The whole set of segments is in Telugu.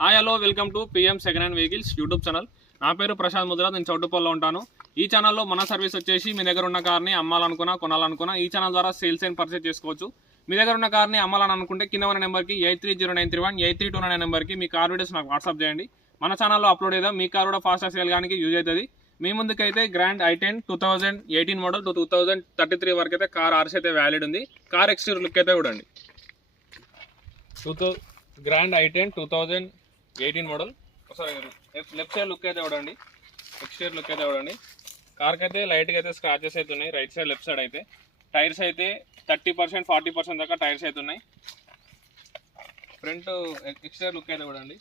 Hi hello welcome to PM second hand vehicles YouTube channel. నా పేరు ప్రశాంత్ ముద్ర. నేను చౌటుపల్లిలో ఉంటాను. ఈ ఛానల్లో మన సర్వీస్ వచ్చేసి మీ దగ్గర ఉన్న కార్ని అమ్మాలనుకున్నా కొనాలనుకున్నా ఈ ఛానల్ ద్వారా సేల్స్ అండ్ పర్చేస్ చేసుకోవచ్చు. మీ దగ్గర ఉన్న కార్ని అమ్మాలని అనుకుంటే కింద ఉన్న నెంబర్కి 830931 8329 నెంబర్కి మీ కార్ వీడియోస్ నాకు వాట్సాప్ చేయండి. మన ఛానల్లో అప్లోడ్ చేద్దాం. మీ కార్ కూడా ఫాస్ట్గా సేల్ కానీ యూజ్ అవుతుంది. మీ ముందుకైతే గ్రాండ్ i10 2018 మోడల్ 2033 వరకు అయితే కార్ ఆర్సీ అయితే వ్యాలిడ్ ఉంది. కార్ ఎక్స్టీరియర్ లుక్ అయితే చూడండి. Grand i10 2018 model. ఒకసారి లెఫ్ట్ సైడ్ లుక్ అయితే చూడండి, ఎక్స్టీరియర్ లుక్ అయితే చూడండి. కార్కి అయితే లైట్గా అయితే స్క్రాచెస్ అయితే ఉన్నాయి రైట్ సైడ్ లెఫ్ట్ సైడ్ అయితే. టైర్స్ అయితే 30% 40% దాకా టైర్స్ అయితే ఉన్నాయి. ఫ్రంట్ ఎక్స్టీరియర్ లుక్ అయితే చూడండి,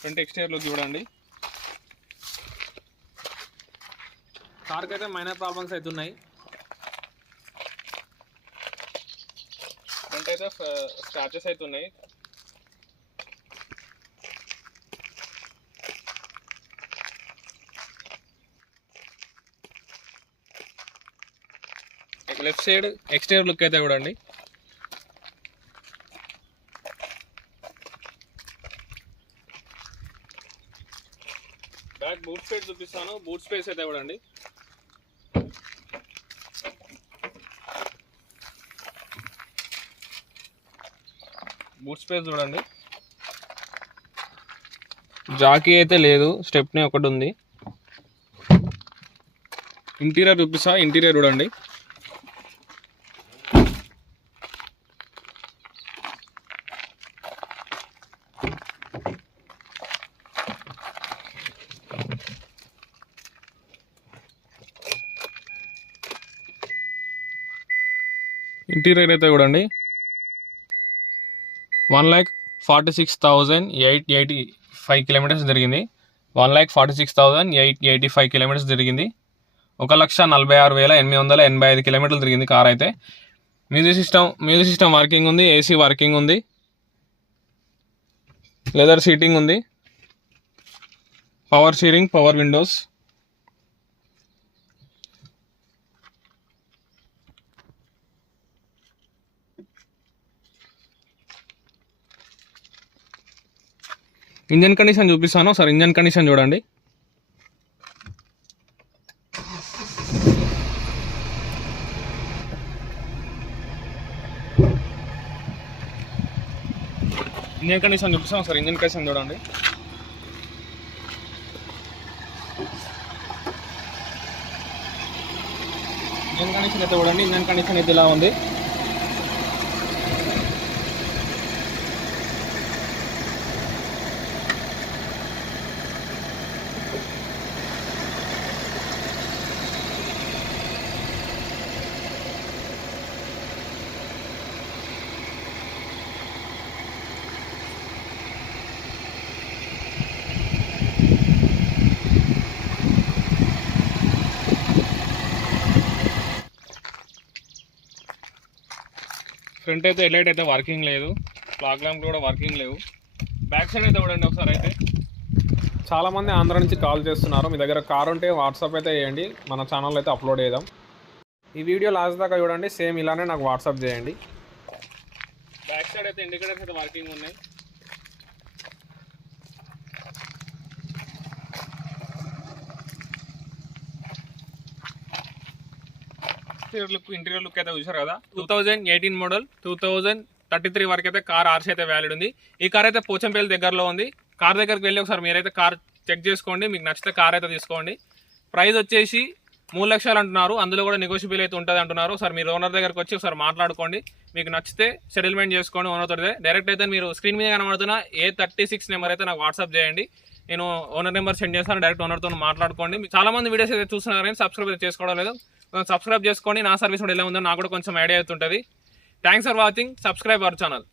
ఫ్రంట్ ఎక్స్టీరియర్ లుక్ చూడండి. కార్కి అయితే మైనర్ ప్రాబ్లమ్స్ అయితే ఉన్నాయి. ఫ్రంట్ అయితే స్క్రాచెస్ అయితే ఉన్నాయి. లెఫ్ట్ సైడ్ ఎక్స్టీరియర్ లుక్ అయితే చూడండి. బ్యాక్ బూట్ స్పేస్ చూపిస్తాను. బూట్ స్పేస్ అయితే చూడండి. బూట్ స్పేస్ చూడండి. జాకీ అయితే లేదు, స్టెప్నీ ఒకటి ఉంది. ఇంటీరియర్ చూపిస్తా. ఇంటీరియర్ చూడండి. ఇంటీరియర్ అయితే చూడండి. 1,46,885 కిలోమీటర్స్ జరిగింది. 1,46,885 కిలోమీటర్స్ జరిగింది. 1,46,885 కిలోమీటర్లు తిరిగింది కార్ అయితే. మ్యూజిక్ సిస్టమ్ వర్కింగ్ ఉంది. ఏసీ వర్కింగ్ ఉంది. లెదర్ సీటింగ్ ఉంది. Power steering, power Windows. Engine condition చూపిస్తాను. సార్ ఇంజన్ కండిషన్ చూడండి. ఇంజన్ కండిషన్ చూపిస్తాను. సార్ ఇంజన్ కండిషన్ చూడండి. ఇంజన్ కండిషన్ అయితే చూడండి. ఇంజన్ కండిషన్ అయితే ఇలా ఉంది. ఫ్రంట్ అయితే హెడ్లైట్ అయితే వర్కింగ్ లేదు. ఫ్లాగ్ ల్యాంప్ కూడా వర్కింగ్ లేవు. బ్యాక్ సైడ్ అయితే చూడండి ఒకసారి అయితే. చాలామంది ఆంధ్ర నుంచి కాల్ చేస్తున్నారు. మీ దగ్గర కార్ ఉంటే వాట్సాప్ అయితే చేయండి, మన ఛానల్ అయితే అప్లోడ్ చేద్దాం. ఈ వీడియో లాస్ట్ దాకా చూడండి. సేమ్ ఇలానే నాకు వాట్సాప్ చేయండి. బ్యాక్ సైడ్ అయితే ఇండికేటర్స్ అయితే వర్కింగ్ ఉన్నాయి. ఇంటీరియర్ లుక్ అయితే చూసారు కదా. 2018 మోడల్ 2033 వరకు అయితే కార్ ఆర్సీ అయితే వ్యాలిడ్ ఉంది. ఈ కార్ అయితే పోచంపల్లి దగ్గరలో ఉంది. కార్ దగ్గరికి వెళ్ళి ఒకసారి మీరైతే కార్ చెక్ చేసుకోండి. మీకు నచ్చితే కార్ అయితే తీసుకోండి. ప్రైస్ వచ్చేసి 3 లక్షలు అంటున్నారు. అందులో కూడా నెగోషియబుల్ అయితే ఉంటుంది అంటున్నారు. ఒకసారి మీరు ఓనర్ దగ్గరకు వచ్చి ఒకసారి మాట్లాడుకోండి. మీకు నచ్చితే సెటిల్మెంట్ చేసుకోండి ఓనర్తో. డైరెక్ట్ అయితే మీరు స్క్రీన్ మీద కనబడుతున్న A36 నెంబర్ అయితే నాకు వాట్సాప్ చేయండి. నేను ఓనర్ నెంబర్ సెండ్ చేస్తాను. డైరెక్ట్ ఓనర్తో మాట్లాడుకోండి. చాలా మంది వీడియోస్ అయితే చూస్తున్నారు కానీ సబ్స్క్రైబ్ అయితే చేసుకోవడం లేదు. సబ్స్క్రైబ్ చేసుకోండి. నా సర్వీస్ కూడా ఎలా ఉందో నాకు కూడా కొంచెం ఐడియా అవుతుంటుంది. Thanks for watching. Subscribe our channel.